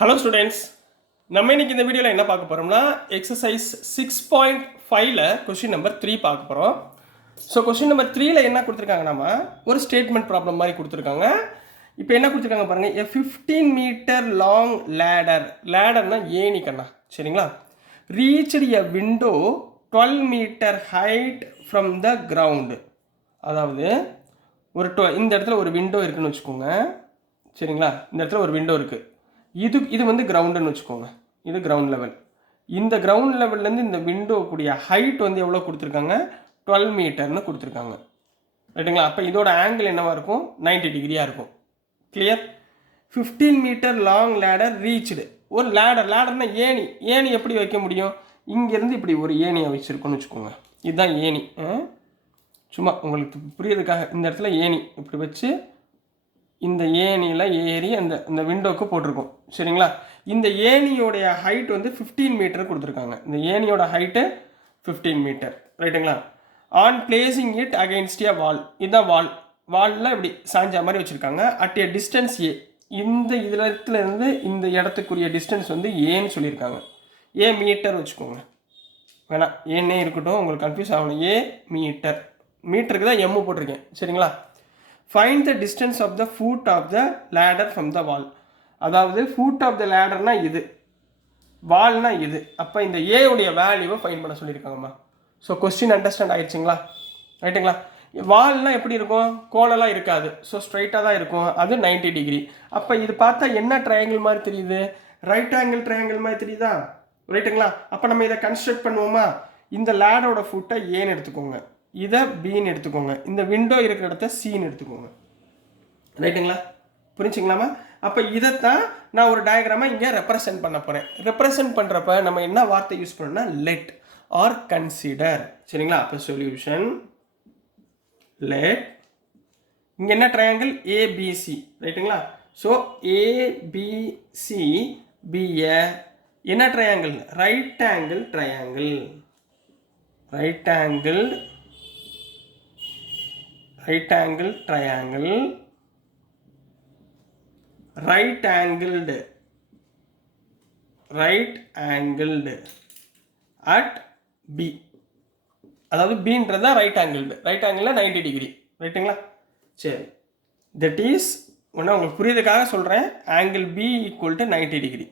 Hello students, நம்ம இன்னைக்கு இந்த வீடியோவில் என்ன பார்க்க போகிறோம்னா எக்ஸசைஸ் 6.5ல் கொஷின் நம்பர் 3 பார்க்க போகிறோம். ஸோ கொஷின் நம்பர் 3ல் என்ன கொடுத்துருக்காங்கன்னா ஒரு ஸ்டேட்மெண்ட் ப்ராப்ளம் மாதிரி கொடுத்துருக்காங்க. இப்போ என்ன கொடுத்துருக்காங்க பாருங்கள், a 15 மீட்டர் லாங் லேடர்னா ஏணி கண்ணா, சரிங்களா, reached a window 12 metre height from the ground. அதாவது ஒரு இந்த இடத்துல ஒரு விண்டோ இருக்குன்னு வச்சுக்கோங்க, சரிங்களா, இந்த இடத்துல ஒரு விண்டோ இருக்குது. இது வந்து கிரவுண்டுன்னு வச்சுக்கோங்க, இது கிரவுண்ட் லெவல். இந்த கிரவுண்ட் லெவல்லேருந்து இந்த விண்டோ கூடிய ஹைட் வந்து எவ்வளோ கொடுத்துருக்காங்க, 12 மீட்டர்னு கொடுத்துருக்காங்க, ரைட்டுங்களா. அப்போ இதோட ஆங்கிள் என்னவாக இருக்கும், 90 டிகிரியாக இருக்கும். Clear. 15 metre long ladder reached. ஒரு லேடர்னா ஏணி எப்படி வைக்க முடியும், இங்கேருந்து இப்படி ஒரு ஏணியை வச்சுருக்கோன்னு வச்சுக்கோங்க, இதுதான் ஏணி. சும்மா உங்களுக்கு புரியறதுக்காக இந்த இடத்துல ஏணி இப்படி வச்சு இந்த ஏணியில் ஏறி அந்த விண்டோக்கு போட்டிருக்கோம், சரிங்களா. இந்த ஏணியோடைய ஹைட் வந்து 15 மீட்டர் கொடுத்துருக்காங்க. இந்த ஏணியோட ஹைட்டு 15 மீட்டர், ரைட்டுங்களா. ஆன் பிளேசிங் இட் அகெயின்ஸ்ட் எ வால். இதுதான் வாலில் இப்படி சாஞ்சா மாதிரி வச்சுருக்காங்க. அட் எ டிஸ்டன்ஸ் ஏ. இந்த இடத்துலேருந்து இந்த இடத்துக்குரிய டிஸ்டன்ஸ் வந்து ஏன்னு சொல்லியிருக்காங்க. ஏ மீட்டர் வச்சுக்கோங்க, வேணாம் ஏன்னே இருக்கட்டும், உங்களுக்கு கன்ஃபியூஸ் ஆகணும். ஏ மீட்டருக்கு தான் எம்மு போட்டிருக்கேன், சரிங்களா. Find the distance of the foot of the ladder from the wall. அதாவது ஃபுட் ஆஃப் த லேடர்னா இது, வால்னா இது. அப்போ இந்த ஏவுடைய வேல்யூவை ஃபைண்ட் பண்ண சொல்லியிருக்காங்கம்மா. ஸோ கொஸ்டின் அண்டர்ஸ்டாண்ட் ஆகிடுச்சிங்களா, ரைட்டுங்களா. வால்னா எப்படி இருக்கும், கோலெல்லாம் இருக்காது, ஸோ ஸ்ட்ரைட்டாக தான் இருக்கும், அது 90 டிகிரி. அப்போ இது பார்த்தா என்ன ட்ரையாங்கிள் மாதிரி தெரியுது, ரைட் ஆங்கிள் ட்ரையாங்கிள் மாதிரி தெரியுதா, ரைட்டுங்களா. அப்போ நம்ம இதை கன்ஸ்ட்ரக்ட் பண்ணுவோமா. இந்த லேடரோட ஃபுட்டை ஏன்னு எடுத்துக்கோங்க, இதை பின்னு எடுத்துக்கோங்க, இந்த விண்டோ இருக்கிற இடத்த சின்னு எடுத்துக்கோங்க, ரைட்டுங்களா. புரிஞ்சுங்களாமா. அப்போ இதைத்தான் நான் ஒரு டயக்ராமாக இங்கே ரெப்ரசன்ட் பண்ண போகிறேன். ரெப்ரசன்ட் பண்ணுறப்ப நம்ம என்ன வார்த்தை யூஸ் பண்ணோம்னா லெட் ஆர் கன்சிடர், சரிங்களா. அப்போ சொல்யூஷன் லெட், இங்கே என்ன ட்ரையாங்கிள் ஏபிசி, ரைட்டுங்களா. ஸோ ஏபிசி பி ஏ என்ன triangle, right angle triangle, right angle triangle, right angled at B. அதாவது பீன்றது தான் ரைட் ஆங்கிள்டு, ரைட் ஆங்கிளில் 90 டிகிரி, ரைட்டுங்களா. சரி, தட் இஸ் ஒன்று உங்களுக்கு புரியுதுக்காக சொல்கிறேன், angle B equal to 90 degree.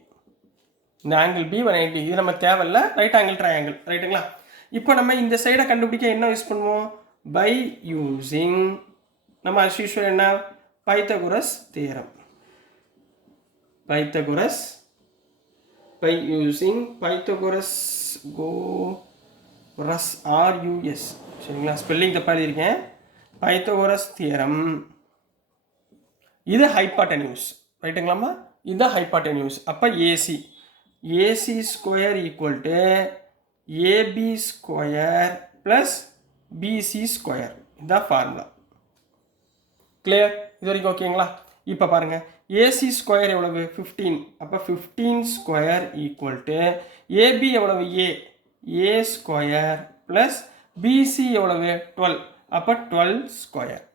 இந்த ஆங்கிள் பி 90 டிகிரி நம்ம தேவையில்ல, ரைட் ஆங்கிள் ட்ரையாங்கிள், ரைட்டுங்களா. இப்போ நம்ம இந்த சைடை கண்டுபிடிக்க என்ன யூஸ் பண்ணுவோம், by using நம்ம as usual என்ன பைத்தகுரஸ் தியரம், by using பைத்தகுரஸ் RUS, சரிங்களா, ஸ்பெல்லிங் தப்பா எழுதியிருக்கேன், பைத்தகுரஸ் தியரம். இது ஹைபாட்டன்யூஸ், ரைட்டுங்களாமா, இது ஹைபாட்டன்யூஸ். அப்போ AC square equal to AB square plus BC square, இதுதான் ஃபார்முலா. கிளியர், இது வரைக்கும் ஓகேங்களா. இப்போ பாருங்கள், ஏசி ஸ்கொயர் எவ்வளவு 15, அப்போ 15 ஸ்கொயர் ஈக்குவல் டு ஏபி எவ்வளவு ஏ ஸ்கொயர் ப்ளஸ் பிசி எவ்வளவு 12, அப்போ 12 ஸ்கொயர்.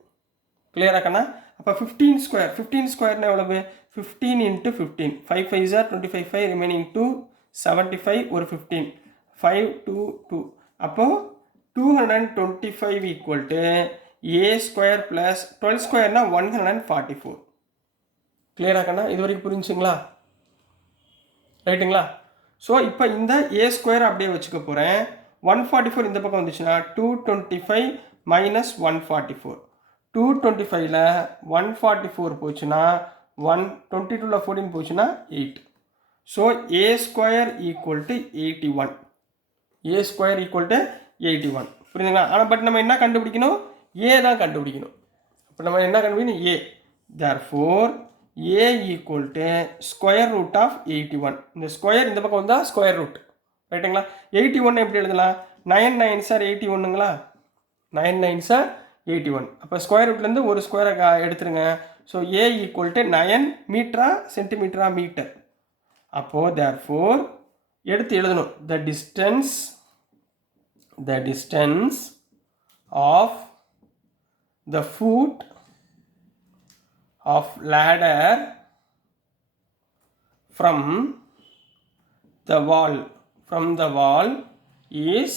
கிளியராக்கண்ணா. அப்போ 15 ஸ்கொயர்னா எவ்வளவு, 15 இன்ட்டு 15, 5 5 are 25, 5 ரிமைனிங் 2 75, ஒரு 15, 5 2 2, அப்போது 225 equal to a square plus 12 square 144. கிளியரா கண்ணா, இது வரைக்கும் புரிஞ்சுங்களா, ரைட்டுங்களா. ஸோ இப்போ இந்த a ஸ்கொயர் அப்படியே வச்சுக்க போகிறேன். 144 இந்த பக்கம் வந்துச்சுன்னா 225 மைனஸ் 144, 225ல் 144 போச்சுன்னா 122ல் 14 போச்சுன்னா 8. So a square equal to 81, a square equal to 81, புரியுதுங்களா. ஆனால் பட் நம்ம என்ன கண்டுபிடிக்கணும், ஏ தான் கண்டுபிடிக்கணும். இப்போ நம்ம என்ன கண்டுபிடிக்கணும், A. Therefore A equal to square root of 81. இந்த ஸ்கொயர் இந்த பக்கம் வந்தால் ஸ்கொயர் ரூட், ரைட்டுங்களா. 81 எப்படி எழுதலாம், 9 9 சார் 81ங்களா, 9 9 சார் 81. அப்போ ஸ்கொயர் ரூட்லேருந்து ஒரு ஸ்கொயரை எடுத்துருங்க. ஸோ ஏ ஈக்குவல் டு 9 மீட்டரா சென்டிமீட்டரா, மீட்டர். அப்போது தேர்ஃபோர் எடுத்து எழுதணும், the distance of the foot of ladder from the wall is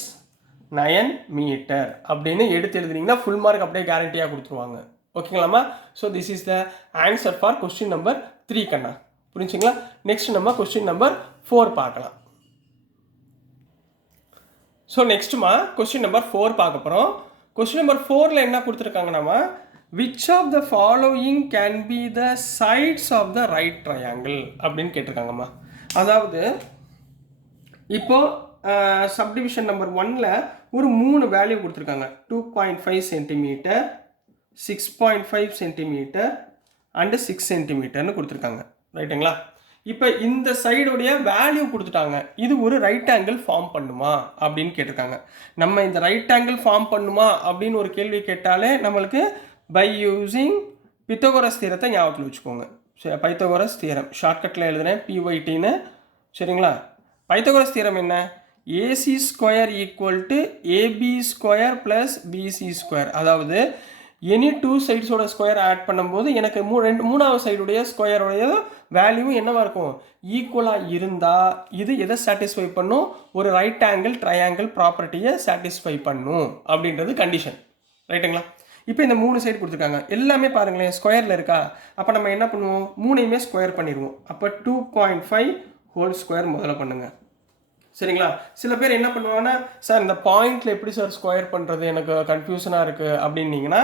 9 metre அப்படின்னு எடுத்து எழுதுனீங்கன்னா ஃபுல் மார்க் அப்படியே கேரண்டியாக கொடுத்துருவாங்க. ஓகேங்களாம்மா? So this is the answer for question number 3 கண்ணா. புரிஞ்சுங்களா? நெக்ஸ்ட் நம்ம கொஸ்டின் நம்பர் 4 பார்க்கலாம். ஸோ நெக்ஸ்ட்டுமா கொஸ்டின் நம்பர் 4 பார்க்க போகிறோம். கொஸ்டின் நம்பர் 4ல் என்ன கொடுத்துருக்காங்கன்னாமா, which of the following can be the sides of the right triangle அப்படின்னு கேட்டிருக்காங்கம்மா. அதாவது இப்போ சப்டிவிஷன் நம்பர் 1ல் ஒரு 3 வேல்யூ கொடுத்துருக்காங்க. 2.5 சென்டிமீட்டர், 6.5 சென்டிமீட்டர் அண்டு 6 சென்டிமீட்டர்னு கொடுத்துருக்காங்க. ரைட்டுங்களா? இப்போ இந்த சைடுடைய வேல்யூ கொடுத்துட்டாங்க. இது ஒரு ரைட் ஆங்கிள் ஃபார்ம் பண்ணுமா அப்படின்னு கேட்டிருக்காங்க. நம்ம இந்த ரைட் ஆங்கிள் ஃபார்ம் பண்ணுமா அப்படின்னு ஒரு கேள்வி கேட்டாலே நம்மளுக்கு பை யூஸிங் பித்தகோரஸ் தியரத்தை ஞாபகத்தில் வச்சுக்கோங்க. சரி, பைத்தகோரஸ் தியரம் ஷார்ட்கட்டில் எழுதுகிறேன், PYTன்னு. சரிங்களா? பைத்தகோரஸ் தியரம் என்ன? AC square equal to AB square plus BC square. அதாவது எனி 2 சைட்ஸோட ஸ்கொயர் ஆட் பண்ணும்போது எனக்கு மூணாவது சைடுடைய ஸ்கொயருடைய வேல்யூ என்னவா இருக்கும்? ஈக்குவலாக இருந்தால் இது எதை சாட்டிஸ்ஃபை பண்ணும்? ஒரு ரைட் ஆங்கிள் ட்ரையாங்கிள் ப்ராப்பர்ட்டியை சாட்டிஸ்ஃபை பண்ணும் அப்படின்றது கண்டிஷன். ரைட்டுங்களா? இப்போ இந்த 3 சைடு கொடுத்துருக்காங்க. எல்லாமே பாருங்களேன் ஸ்கொயரில் இருக்கா? அப்போ நம்ம என்ன பண்ணுவோம்? 3ஐயுமே ஸ்கொயர் பண்ணிடுவோம். அப்போ 2.5 ஹோல் ஸ்கொயர் முதல்ல பண்ணுங்கள். சரிங்களா? சில பேர் என்ன பண்ணுவாங்கன்னா, சார் இந்த பாயிண்டில் எப்படி சார் ஸ்கொயர் பண்ணுறது, எனக்கு கன்ஃபியூஷனாக இருக்குது அப்படின்னீங்கன்னா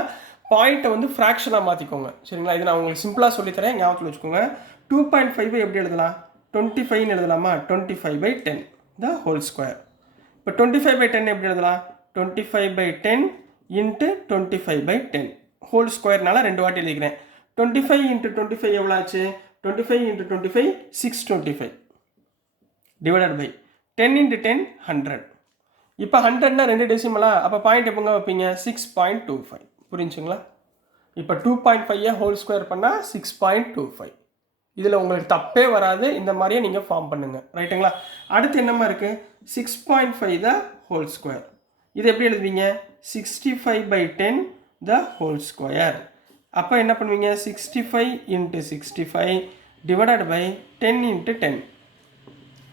பாயிண்ட்டை வந்து ஃப்ராக்ஷனாக மாற்றிக்கோங்க. சரிங்களா? இது நான் உங்களுக்கு சிம்பிளாக சொல்லித்தரேன், ஞாபகத்தில் வச்சுக்கோங்க. 2.5 எப்படி எழுதலாம்? 25ன்னு எழுதலாமா? 25/10 த ஹோல் ஸ்கொயர். இப்போ 25/10 எப்படி எழுதலாம்? 25/10 இன்ட்டு 25/10 ஹோல் ஸ்கொயர்னால 2 வாட்டி எழுதிக்கிறேன். 25 × 25 எவ்வளோ ஆச்சு? 25 × 25 625 டிவைடட் பை 10 × 10 100. இப்போ 100னா 2 டெசிமலா? அப்போ பாயிண்ட் எப்போங்க வைப்பீங்க? 6.25. புரிஞ்சுங்களா? இப்போ 2.5 ஹோல் ஸ்கொயர் பண்ணால் 6.25. இதில் உங்களுக்கு தப்பே வராது. இந்த மாதிரியே நீங்கள் ஃபார்ம் பண்ணுங்கள். ரைட்டுங்களா? அடுத்து என்னமா இருக்குது? 6.5 த ஹோல் ஸ்கொயர். இது எப்படி எழுதுவீங்க? 65/10 த ஹோல் ஸ்கொயர். அப்போ என்ன பண்ணுவீங்க? 65 × 65 டிவைடட் பை 10 × 10.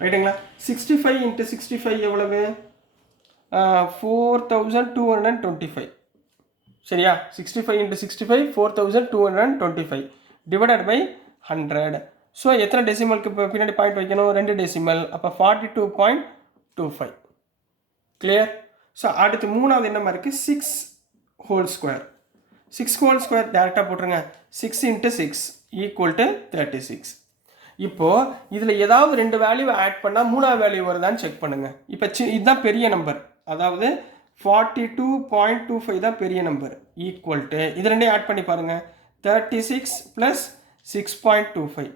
ரைட்டுங்களா? 65 × 65 எவ்வளவு? 4225. சரியா? 65 × 65 4225 டிவைடட் பை 100. ஸோ எத்தனை டெசிமலுக்கு இப்போ பின்னாடி பாயிண்ட் வைக்கணும்? 2 டெசிமல். அப்போ 42.25. கிளியர்? ஸோ அடுத்து மூணாவது என்னமா இருக்குது? 6 ஹோல் ஸ்கொயர். 6 ஹோல் ஸ்கொயர் டேரெக்டாக போட்டுருங்க. 6 × 6 ஈக்குவல் டு 36. இப்போது இதில் ஏதாவது 2 வேல்யூ ஆட் பண்ணால் 3ஆவது வேல்யூ வருதான்னு செக் பண்ணுங்கள். இப்போ இதுதான் பெரிய நம்பர், அதாவது 42.25 தான் பெரிய நம்பர். ஈக்குவல் டு இது 2 ஆட் பண்ணி பாருங்கள். 36 + 6.25.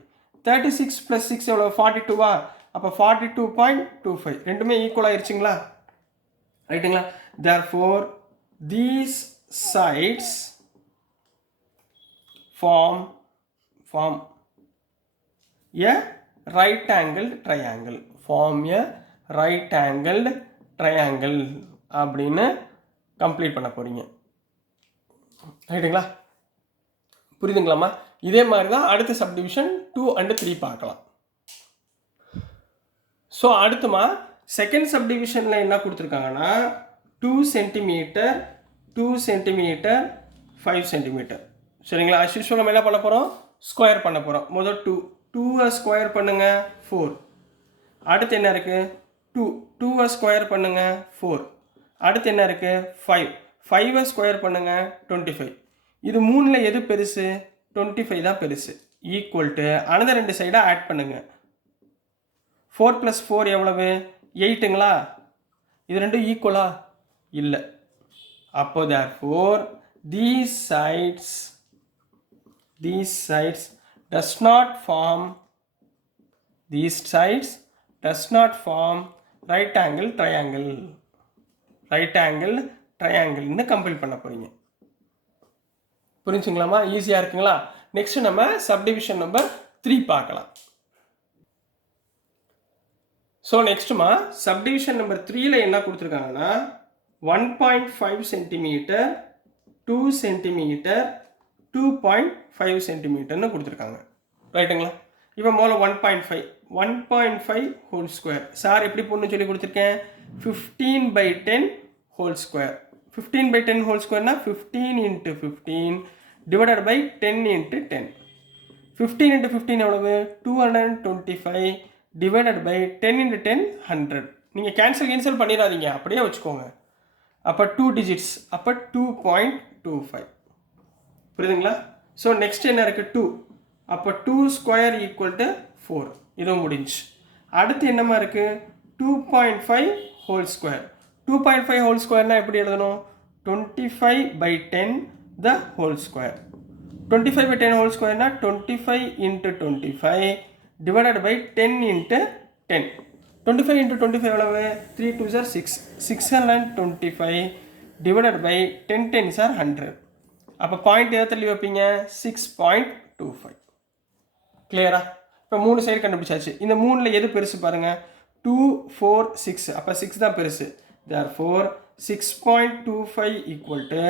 36 + 6 எவ்வளோ? 42வா? அப்போ 42.25 ரெண்டுமே ஈக்குவல் ஆகிருச்சுங்களா? ரைட்டுங்களா? therefore these sides form a right angled triangle. Form a right angled triangle அப்படின்னு கம்ப்ளீட் பண்ண போறீங்க. ரைட்டுங்களா? புரியுதுங்களாம்மா? இதே மாதிரி தான் அடுத்த சப்டிவிஷன் 2 and 3 பார்க்கலாம். ஸோ அடுத்துமா செகண்ட் சப்டிவிஷனில் என்ன கொடுத்துருக்காங்கன்னா 2 சென்டிமீட்டர் 2 சென்டிமீட்டர் 5 சென்டிமீட்டர். சரிங்களா? as usual நம்ம என்ன பண்ண போகிறோம்? ஸ்கொயர் பண்ண போகிறோம். முதல் 2 ஸ்கொயர் பண்ணுங்க 4. அடுத்து என்ன இருக்குது? 2 ஸ்கொயர் பண்ணுங்க 4. அடுத்து என்ன இருக்குது? 5 ஸ்கொயர் பண்ணுங்க 25. இது 3ல் எது பெருசு? 25 தான் பெருசு. ஈக்குவல் டு அனதர் 2 சைடாக ஆட் பண்ணுங்க. 4 + 4 எவ்வளவு? 8ங்களா? இது 2 ஈக்குவலா? இல்லை. அப்போ therefore these sides does not form right angle triangle. Right angle ட்ரையாங்கிள்னு கம்ப்ளீட் பண்ண போகிறீங்க. புரிஞ்சுங்களாமா? ஈஸியாக இருக்குங்களா? நெக்ஸ்ட் நம்ம சப்டிவிஷன் நம்பர் 3 பார்க்கலாம். ஸோ நெக்ஸ்ட்டுமா சப்டிவிஷன் நம்பர் 3ல் என்ன கொடுத்துருக்காங்கன்னா 1.5 சென்டிமீட்டர் 2 சென்டிமீட்டர் 2.5 சென்டிமீட்டர்னு கொடுத்துருக்காங்க. ரைட்டுங்களா? இப்போ முதல்ல 1.5 1.5 ஹோல் ஸ்கொயர். சார் எப்படி போடணும்னு சொல்லி கொடுத்துருக்கேன். 15/10 ஹோல் ஸ்கொயர். 15/10 ஹோல் ஸ்கொயர்னா 15 × 15 டிவைடட் பை 10 × 10. 15 × 15 எவ்வளவு? 225 டிவைடட் பை 10 × 10 100. நீங்கள் கேன்சல் பண்ணிடாதீங்க, அப்படியே வச்சுக்கோங்க. அப்போ 2 டிஜிட்ஸ், அப்போ 2.25. புரியுதுங்களா? ஸோ நெக்ஸ்ட் என்ன இருக்குது? 2. அப்போ 2 ஸ்கொயர் ஈக்குவல் டு 4. இதுவும் முடிஞ்சு. அடுத்து என்னமா இருக்குது? 2.5 ஹோல் ஸ்கொயர். 2.5 ஹோல் ஸ்கொயர்னால் எப்படி எழுதணும்? 25/10 த ஹோல் ஸ்கொயர். 25/10 ஹோல் ஸ்கொயர்னா 25 × 25 டிவைடட் பை 10 × 10. 25 × 25 எவ்வளவு? 3 2s are 6. 625 divided by 10 10s are 100. அப்போ பாயிண்ட் எதை தள்ளி வைப்பீங்க? 6.25. கிளியரா? இப்போ 3 சைடு கண்டுபிடிச்சாச்சு. இந்த 3ல் எது பெருசு பாருங்கள். 2 4 6. அப்போ 6 தான் பெருசு. therefore 6.25 ஈக்குவல் டு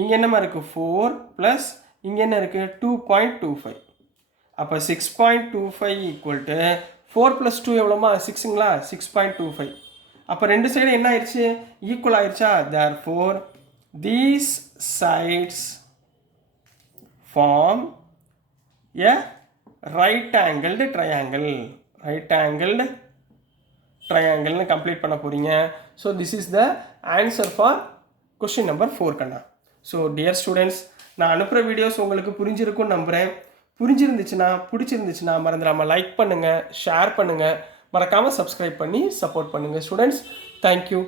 இங்கே என்னமா இருக்குது? 4 ப்ளஸ் இங்கே என்ன இருக்குது? 2.25. அப்போ 6.25 ஈக்குவல் டு 4 + 2 எவ்வளோமா? 6ங்களா? 6.25. அப்போ ரெண்டு சைடு என்ன ஆயிடுச்சு? ஈக்குவல் ஆயிடுச்சா? therefore these sides form a right angled triangle. right angled triangle complete பண்ண போறீங்க. So this is the answer for question number 4 கண்ணா. ஸோ டியர் ஸ்டூடெண்ட்ஸ், நான் அனுப்புகிற வீடியோஸ் உங்களுக்கு புரிஞ்சிருக்கும்னு நம்புகிறேன். பிடிச்சிருந்துச்சுன்னா மறந்துடாமல் லைக் பண்ணுங்கள், ஷேர் பண்ணுங்கள், மறக்காமல் சப்ஸ்கிரைப் பண்ணி சப்போர்ட் பண்ணுங்கள் ஸ்டூடெண்ட்ஸ். தேங்க்யூ.